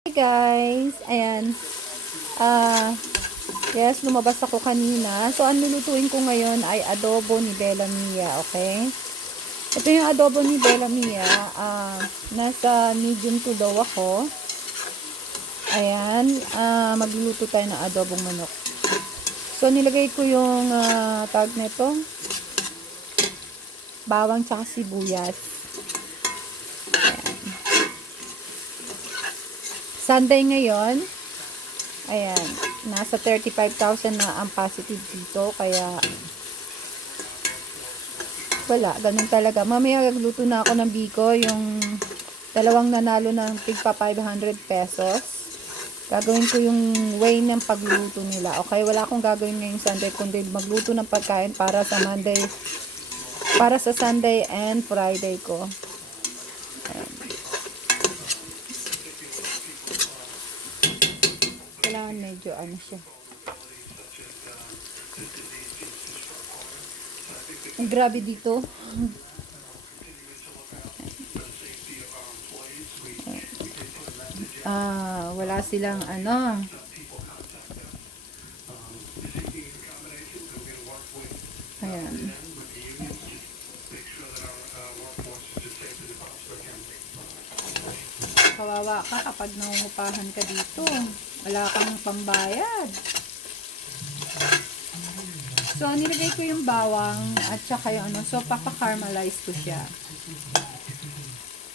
Hey guys, ayan. Yes, lumabas ako kanina. So, ang lulutuin ko ngayon ay adobo ni Bella Mia, okay? Ito yung adobo ni Bella Mia. Nasa medium to low ako. Ayan, magluluto tayo ng adobong manok. So, nilagay ko yung tawag nito, bawang tsaka sibuyas. Ayan. Sunday ngayon. Ayan, nasa 35,000 na ang positive dito, kaya wala, ganun talaga. Mamaya nagluto na ako ng biko, yung dalawang nanalo ng tigpa 500 pesos. Gagawin ko yung way ng pagluluto nila. Okay, wala akong gagawin ngayong Sunday, kundi magluto ng pagkain para sa Monday, para sa Sunday and Friday ko. Ayan. Kailangan medyo ano siya. Ang grabe dito. Wala silang ano. Ayan. Kawawa ka kapag nangungupahan ka dito. Wala kang pambayad. So, nilagay ko yung bawang at saka yung ano. So, papa-caramelize ko siya.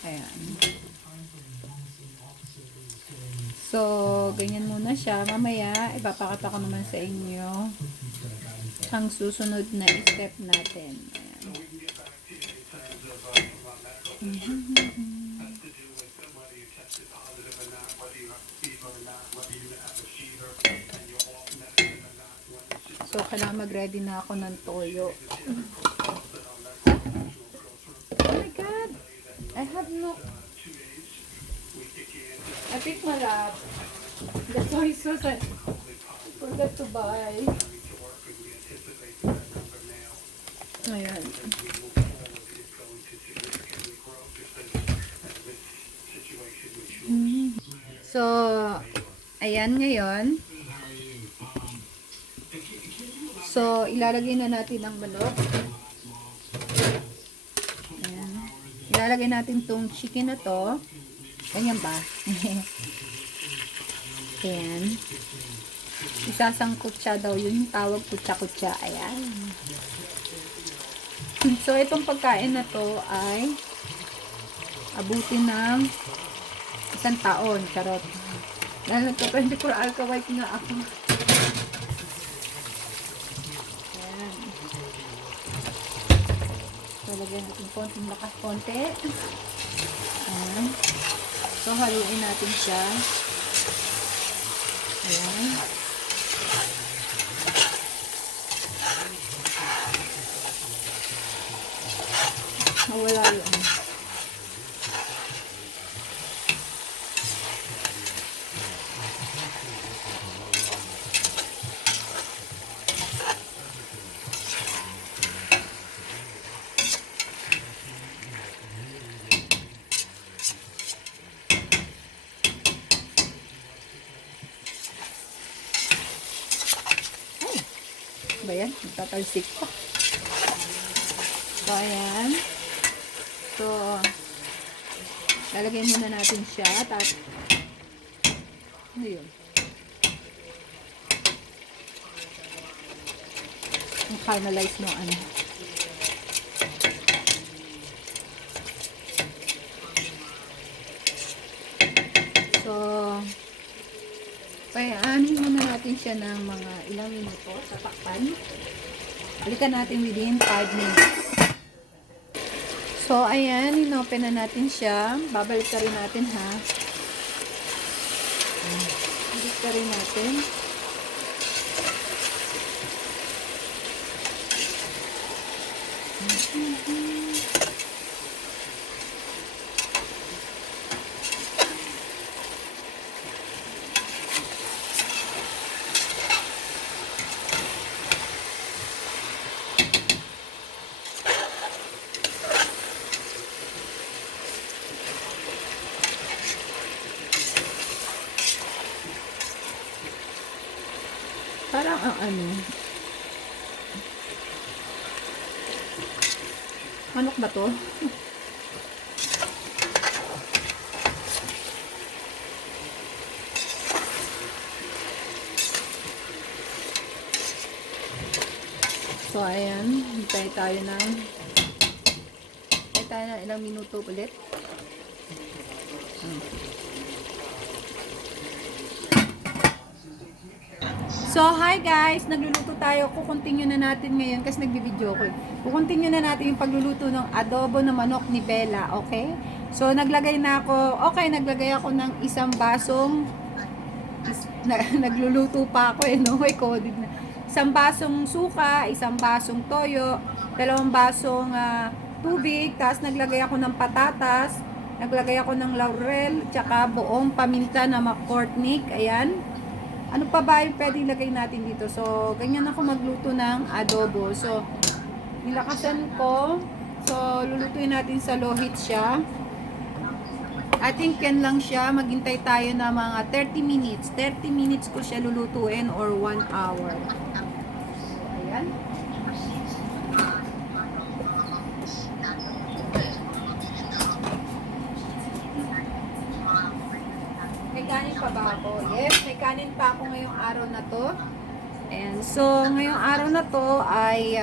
Ayan. So, ganyan muna siya. Mamaya, ipapakita ko naman sa inyo ang susunod na step natin. Ayan. So, kailangan mag-ready na ako ng toyo. Oh my God! I have no... I picked my lap. The soy sauce I forgot to buy. Ayan. So, ayan ngayon. So, ilalagay na natin ang manok. Ayan. Ilalagay natin tong chicken na to. Ganyan ba? Ayan. Isasangkot siya daw. Yun yung tawag kutsa-kutsa. Ayan. So, itong pagkain na to ay abutin ng 1 taon. Charot. Dahil nagka-24 alkawite nga ako. Ayan. So, lagyan natin konting lakas konti. Ayan. So, haluin natin siya. Ayan. Nawala yun. Ba yan? Nagtatalsik pa. So, ayan. So, lalagay muna natin siya. Tapos, ayun. Ang caramelize mo, ano. So, payaanin muna natin siya ng mga ilang minuto sa takpan. Balikan natin within 5 minutes. So, ayan, inopen na natin siya. Babalik ka rin natin, ha. Balik ka rin natin. Parang ang ano. Manok ba to? So, ayan. Hintay tayo ng ilang minuto ulit. So, hi guys! Nagluluto tayo. Kukontinue na natin ngayon kasi nagbibideo ko. Kukontinue na natin yung pagluluto ng adobo na manok ni Bella. Okay? So, naglagay naglagay ako ng isang basong nagluluto pa ako no? May coded na. Isang basong suka, isang basong toyo, 2 basong tubig, tapos naglagay ako ng patatas, naglagay ako ng laurel, tsaka buong paminta na makornik. Ayan. Ano pa ba yung pwede ilagay natin dito? So, ganyan ako magluto ng adobo. So, nilakasan ko. So, lulutuin natin sa low heat siya. I think yan lang siya. Maghintay tayo na mga 30 minutes. 30 minutes ko siya lulutuin or 1 hour. So, ayan. May kanin pa ba ako? Yes, may kanin pa ako ngayong araw na to. And so, ngayong araw na to ay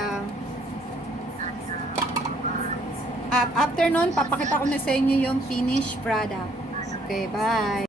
after nun, papakita ko na sa inyo yung finished product. Okay, bye!